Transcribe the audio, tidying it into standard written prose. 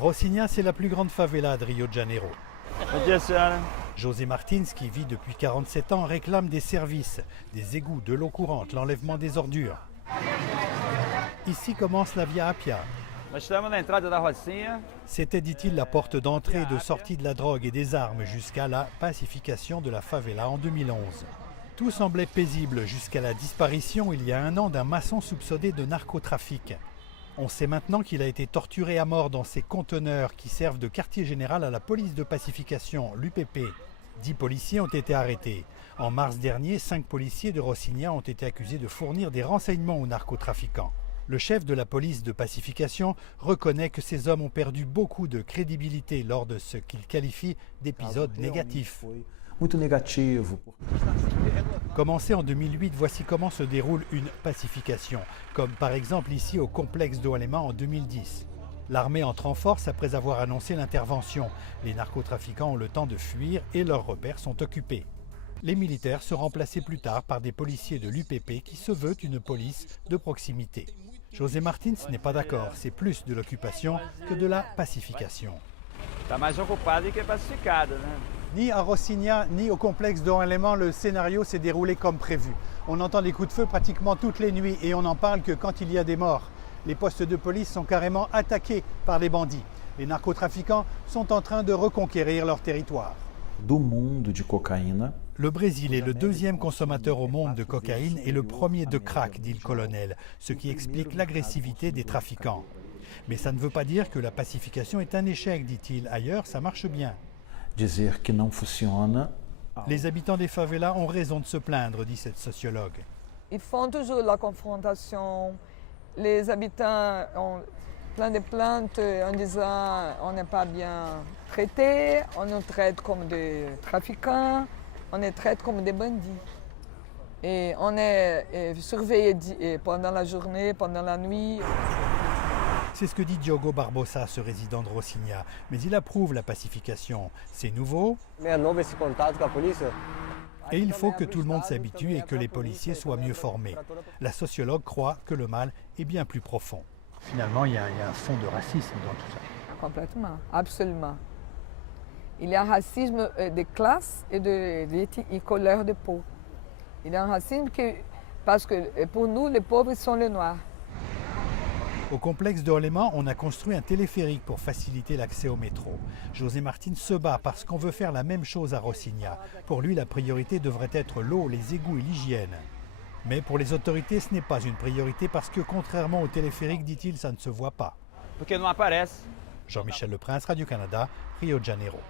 Rocinha, c'est la plus grande favela de Rio de Janeiro. Bom dia, senhora. José Martins, qui vit depuis 47 ans, réclame des services, des égouts, de l'eau courante, l'enlèvement des ordures. Ici commence la Via Appia. Nós estamos na entrada da Rocinha. C'était, dit-il, la porte d'entrée et de sortie de la drogue et des armes jusqu'à la pacification de la favela en 2011. Tout semblait paisible jusqu'à la disparition il y a un an d'un maçon soupçonné de narcotrafic. On sait maintenant qu'il a été torturé à mort dans ces conteneurs qui servent de quartier général à la police de pacification, l'UPP. 10 policiers ont été arrêtés. En mars dernier, 5 policiers de Rocinha ont été accusés de fournir des renseignements aux narcotrafiquants. Le chef de la police de pacification reconnaît que ces hommes ont perdu beaucoup de crédibilité lors de ce qu'il qualifie d'épisodes négatifs. Muito negativo. Commencé en 2008, voici comment se déroule une pacification, comme par exemple ici au complexe d'Oalema en 2010. L'armée entre en force après avoir annoncé l'intervention. Les narcotrafiquants ont le temps de fuir et leurs repères sont occupés. Les militaires seront remplacés plus tard par des policiers de l'UPP qui se veut une police de proximité. José Martins n'est pas d'accord, c'est plus de l'occupation que de la pacification. Está mais ocupada que pacificada, né? Ni à Rocinha, ni au complexe d'Oalema, le scénario s'est déroulé comme prévu. On entend des coups de feu pratiquement toutes les nuits et on n'en parle que quand il y a des morts. Les postes de police sont carrément attaqués par les bandits. Les narcotrafiquants sont en train de reconquérir leur territoire. Do mundo de cocaína. Le Brésil est le deuxième consommateur au monde de cocaïne et le premier de crack, dit le colonel, ce qui explique l'agressivité des trafiquants. Mais ça ne veut pas dire que la pacification est un échec, dit-il. Ailleurs, ça marche bien. Dizer que não funciona. Les habitants des favelas ont raison de se plaindre, dit cette sociologue. Ils font toujours la confrontation. Les habitants ont plein de plaintes en disant on n'est pas bien traités, on nous traite comme des trafiquants, on nous traite comme des bandits. Et on est surveillé pendant la journée, pendant la nuit. C'est ce que dit Diogo Barbosa, ce résident de Rocinha. Mais il approuve la pacification. C'est nouveau et il faut que tout le monde s'habitue et que les policiers soient mieux formés. La sociologue croit que le mal est bien plus profond. Finalement, il y a un fond de racisme dans tout ça. Complètement, absolument. Il y a un racisme de classe et de couleur de peau. Il y a un racisme parce que pour nous, les pauvres sont les noirs. Au complexe d'Oalema, on a construit un téléphérique pour faciliter l'accès au métro. José Martins se bat parce qu'on veut faire la même chose à Rocinha. Pour lui, la priorité devrait être l'eau, les égouts et l'hygiène. Mais pour les autorités, ce n'est pas une priorité parce que, contrairement au téléphérique, dit-il, ça ne se voit pas. Porque não aparece. Jean-Michel Leprince, Radio-Canada, Rio de Janeiro.